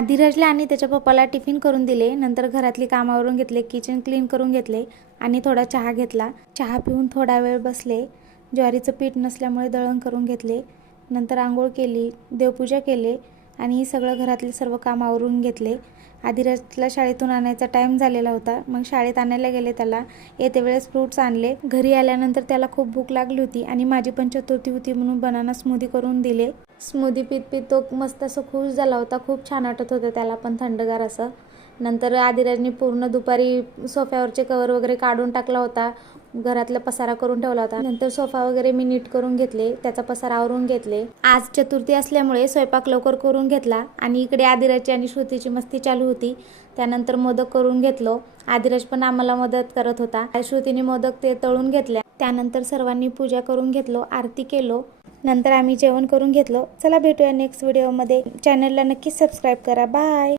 आदिराजला आणि त्याच्या पप्पाला टिफिन करून दिले। नंतर घरातली कामावरून घेतले, किचन क्लीन करून घेतले आणि थोडा चहा घेतला। चहा पिऊन थोडा वेळ बसले। ज्वारीचं पीठ नसल्यामुळे दळण करून घेतले। नंतर आंघोळ केली, देवपूजा केली आणि सगळं घरातले सर्व काम आवरून घेतले। आदिराजला शाळेतून आणायचा टाइम झालेला होता, मग शाळेत आणायला गेले। त्याला येते वेळेस फ्रूट्स आणले। घरी आल्यानंतर त्याला खूप भूक लागली होती आणि माझी पण चतुर्थी होती म्हणून बनाना स्मूदी करून दिले। स्मूदी पीत पीत तो मस्त असं खुश झाला होता, खूप छान वाटत होतं त्याला पण थंडगार असं। नंतर आदिराजने पूर्ण दुपारी सोफ्यावरचे कवर वगैरे काढून टाकला होता, घरातला पसारा करून ठेवला होता। नंतर सोफा वगैरे मी नीट करून घेतले, त्याचा पसारा आवरून घेतले। आज चतुर्थी असल्यामुळे स्वयंपाक लवकर करून घेतला आणि इकडे आदिराजची आणि श्रुतीची मस्ती चालू होती। त्यानंतर मोदक करून घेतलो। आदिराज पण आम्हाला मदत करत होता। श्रुतीने मोदक ते तळून घेतल्या। त्यानंतर सर्वांनी पूजा करून घेतलो, आरती केलो। नंतर आम्ही जेवण करून घेतलो। चला भेटूया नेक्स्ट व्हिडिओमध्ये। चॅनलला नक्की सबस्क्राईब करा। बाय।